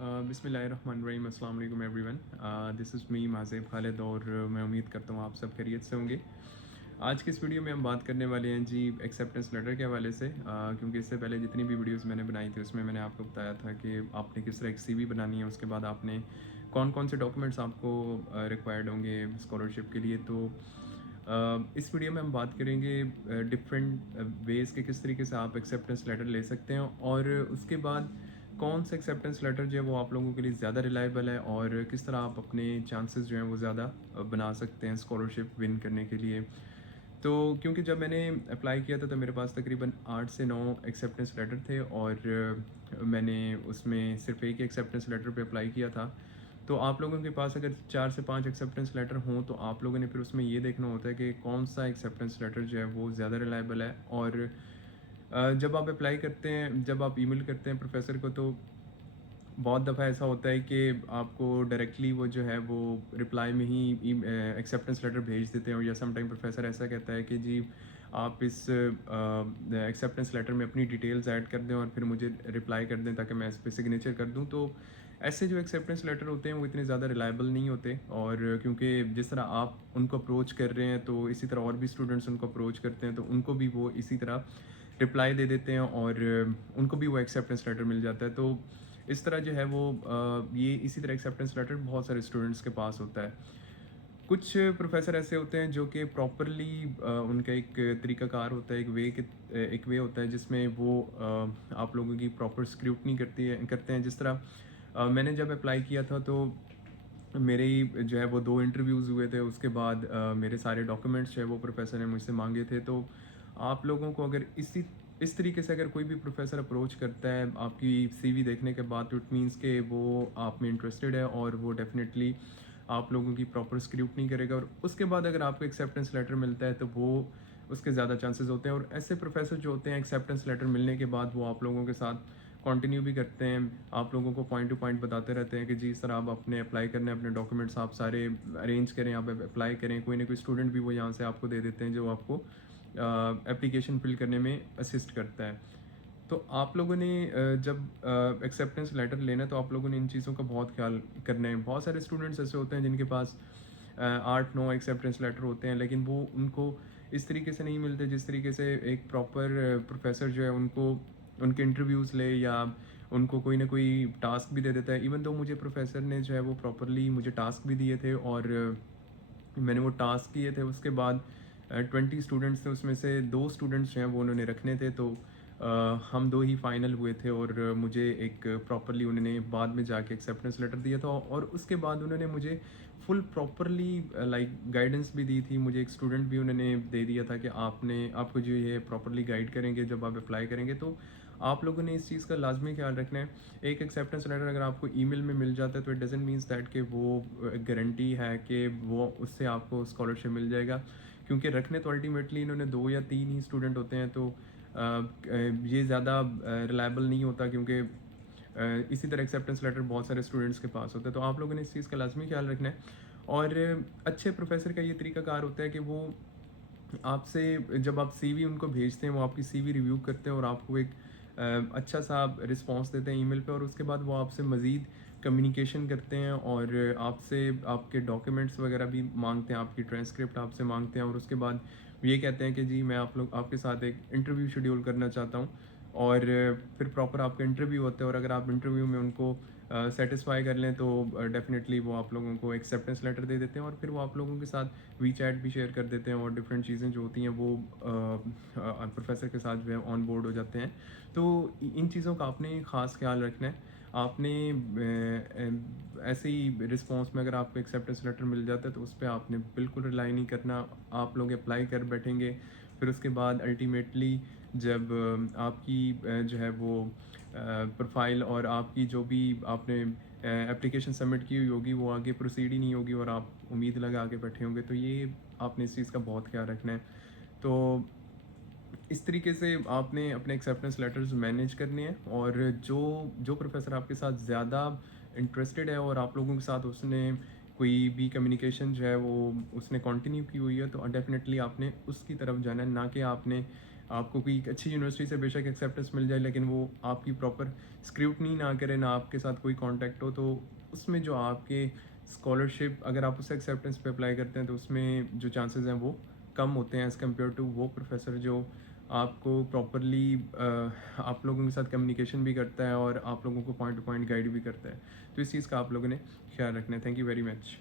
बिस्मिल्लाहिर्रहमानिर्रहीम अस्सलाम वालेकुम everyone. This is me Mazeb Khalid और मैं उम्मीद करता हूँ आप सब खैरियत से होंगे। आज की इस वीडियो में हम बात करने वाले हैं जी एक्सेप्टेंस लेटर के हवाले से, क्योंकि इससे पहले जितनी भी वीडियोस मैंने बनाई थी उसमें मैंने आपको बताया था कि आपने किस तरह एक सीवी बनानी है, उसके बाद आपने कौन कौन से डॉक्यूमेंट्स आपको रिक्वायर्ड होंगे स्कॉलरशिप के लिए। तो इस वीडियो में हम बात करेंगे डिफरेंट वेज़ के किस तरीके से आप एक्सेप्टेंस लेटर ले सकते हैं, और उसके बाद कौन सा एक्सेप्टेंस लेटर जो है वो आप लोगों के लिए ज़्यादा रिलायबल है, और किस तरह आप अपने चांसेस जो हैं वो ज़्यादा बना सकते हैं स्कॉलरशिप विन करने के लिए। तो क्योंकि जब मैंने अप्लाई किया था तो मेरे पास तकरीबन 8 से 9 एक्सेप्टेंस लेटर थे, और मैंने उसमें सिर्फ एक ही एक्सेप्टेंस लेटर पे अप्लाई किया था। तो आप लोगों के पास अगर 4 से 5 एक्सेप्टेंस लेटर हों तो आप लोगों ने फिर उसमें ये देखना होता है कि कौन सा एक्सेप्टेंस लेटर जो है वो ज़्यादा रिलायबल है। और जब आप अप्लाई करते हैं, जब आप ईमेल करते हैं प्रोफेसर को, तो बहुत दफ़ा ऐसा होता है कि आपको डायरेक्टली वो जो है वो रिप्लाई में ही एक्सेप्टेंस लेटर भेज देते हैं, और या सम टाइम प्रोफेसर ऐसा कहता है कि जी आप इस एक्सेप्टेंस लेटर में अपनी डिटेल्स ऐड कर दें और फिर मुझे रिप्लाई कर दें ताकि मैं इस पर सिग्नेचर कर दूं। तो ऐसे जो एक्सेप्टेंस लेटर होते हैं वो इतने ज़्यादा रिलायबल नहीं होते, और क्योंकि जिस तरह आप उनको अप्रोच कर रहे हैं तो इसी तरह और भी स्टूडेंट्स उनको अप्रोच करते हैं, तो उनको भी वो इसी तरह रिप्लाई दे देते हैं, और उनको भी वो एक्सेप्टेंस लेटर मिल जाता है। तो इस तरह जो है वो ये इसी तरह एक्सेप्टेंस लेटर बहुत सारे स्टूडेंट्स के पास होता है। कुछ प्रोफेसर ऐसे होते हैं जो कि प्रॉपरली उनका एक तरीकाकार होता है, एक वे होता है जिसमें वो आप लोगों की प्रॉपर स्क्रूटनी करते हैं। जिस तरह मैंने जब अप्लाई किया था तो मेरे ही जो है वो 2 इंटरव्यूज़ हुए थे, उसके बाद मेरे सारे डॉक्यूमेंट्स जो है वो प्रोफेसर ने मुझसे माँगे थे। तो आप लोगों को अगर इस तरीके से अगर कोई भी प्रोफेसर अप्रोच करता है आपकी सीवी देखने के बाद, तो इट मीन्स कि वो आप में इंटरेस्टेड है, और वो डेफ़िनेटली आप लोगों की प्रॉपर स्क्रूटनी करेगा, और उसके बाद अगर आपको एक्सेप्टेंस लेटर मिलता है तो वो उसके ज़्यादा चांसेस होते हैं। और ऐसे प्रोफेसर जो होते हैं एक्सेप्टेंस लेटर मिलने के बाद वो आप लोगों के साथ कंटिन्यू भी करते हैं, आप लोगों को पॉइंट टू पॉइंट बताते रहते हैं कि जी सर आप अपने अप्लाई करने अपने डॉक्यूमेंट्स आप सारे अरेंज करें, आप अप्लाई करें। कोई ना कोई स्टूडेंट भी वो यहाँ से आपको दे देते हैं जो आपको एप्लीकेशन फिल करने में असिस्ट करता है। तो आप लोगों ने जब एक्सेप्टेंस लेटर लेना है तो आप लोगों ने इन चीज़ों का बहुत ख्याल करना है। बहुत सारे स्टूडेंट्स ऐसे होते हैं जिनके पास 8-9 एक्सेप्टेंस लेटर होते हैं, लेकिन वो उनको इस तरीके से नहीं मिलते जिस तरीके से एक प्रॉपर प्रोफेसर जो है उनको उनके इंटरव्यूज़ ले, या उनको कोई ना कोई टास्क भी दे देता है। इवन तो मुझे प्रोफेसर ने जो है वो प्रॉपरली मुझे टास्क भी दिए थे, और मैंने वो टास्क किए थे। उसके बाद 20 स्टूडेंट्स थे, उसमें से 2 स्टूडेंट्स जो हैं वो उन्होंने रखने थे। तो हम 2 ही फाइनल हुए थे, और मुझे एक प्रॉपरली उन्होंने बाद में जाके एक्सेप्टेंस लेटर दिया था, और उसके बाद उन्होंने मुझे फुल प्रॉपरली लाइक गाइडेंस भी दी थी। मुझे एक स्टूडेंट भी उन्होंने दे दिया था कि आपको जो ये प्रॉपरली गाइड करेंगे जब आप अप्लाई करेंगे। तो आप लोगों ने इस चीज़ का लाजमी ख्याल रखना है। एक एक्सेप्टेंस लेटर अगर आपको ईमेल में मिल जाता है तो इट डजंट मीन्स दैट कि वो गारंटी है कि वो उससे आपको स्कॉलरशिप मिल जाएगा, क्योंकि रखने तो अल्टीमेटली इन्होंने 2 या 3 ही स्टूडेंट होते हैं। तो ये ज़्यादा रिलायबल नहीं होता, क्योंकि इसी तरह एक्सेप्टेंस लेटर बहुत सारे स्टूडेंट्स के पास होता है। तो आप लोगों ने इस चीज़ का लाजमी ख्याल रखना है। और अच्छे प्रोफेसर का ये तरीकाकार होता है कि वो आपसे जब आप सीवी उनको भेजते हैं वो आपकी सीवी रिव्यू करते हैं, और आपको एक अच्छा सा रिस्पांस देते हैं ईमेल पे, और उसके बाद वो आपसे मज़ीद कम्युनिकेशन करते हैं, और आपसे आपके डॉक्यूमेंट्स वगैरह भी मांगते हैं, आपकी ट्रांसक्रिप्ट आपसे मांगते हैं, और उसके बाद ये कहते हैं कि जी मैं आपके साथ एक इंटरव्यू शेड्यूल करना चाहता हूँ। और फिर प्रॉपर आपका इंटरव्यू होता है, और अगर आप इंटरव्यू में उनको सेटिस्फाई कर लें तो डेफ़िनेटली वो आप लोगों को एक्सेप्टेंस लेटर दे देते हैं, और फिर वो आप लोगों के साथ वी चैट भी शेयर कर देते हैं, और डिफरेंट चीज़ें जो होती हैं वो प्रोफेसर के साथ जो है ऑन बोर्ड हो जाते हैं। तो इन चीज़ों का आपने ख़ास ख्याल रखना है। आपने ऐसे ही रिस्पॉन्स में अगर आपको एक्सेप्टेंस लेटर मिल जाता है तो उस पर आपने बिल्कुल रिलाई नहीं करना। आप लोग अप्लाई कर बैठेंगे, फिर उसके बाद अल्टीमेटली जब आपकी जो है वो प्रोफाइल और आपकी जो भी आपने एप्लीकेशन सबमिट की हुई होगी वो आगे प्रोसीड ही नहीं होगी, और आप उम्मीद लगा के बैठे होंगे। तो ये आपने इस चीज़ का बहुत ख्याल रखना है। तो इस तरीके से आपने अपने एक्सेप्टेंस लेटर्स मैनेज करने हैं, और जो जो प्रोफेसर आपके साथ ज़्यादा इंटरेस्टेड है और आप लोगों के साथ उसने कोई भी कम्युनिकेशन जो है वो उसने कंटिन्यू की हुई है, तो डेफिनेटली आपने उसकी तरफ जाना है, ना कि आपने आपको कोई अच्छी यूनिवर्सिटी से बेशक एक्सेप्टेंस मिल जाए, लेकिन वो आपकी प्रॉपर स्क्रूटनी ना करे, ना आपके साथ कोई कॉन्टैक्ट हो, तो उसमें जो आपके स्कॉलरशिप, अगर आप उस एक्सेप्टेंस पे अप्लाई करते हैं तो उसमें जो चांसेस हैं वो कम होते हैं एज़ कम्पेयर टू वो प्रोफेसर जो आपको प्रॉपरली आप लोगों के साथ कम्युनिकेशन भी करता है और आप लोगों को पॉइंट टू पॉइंट गाइड भी करता है। तो इस चीज़ का आप लोगों ने ख्याल रखना है। Thank you very much.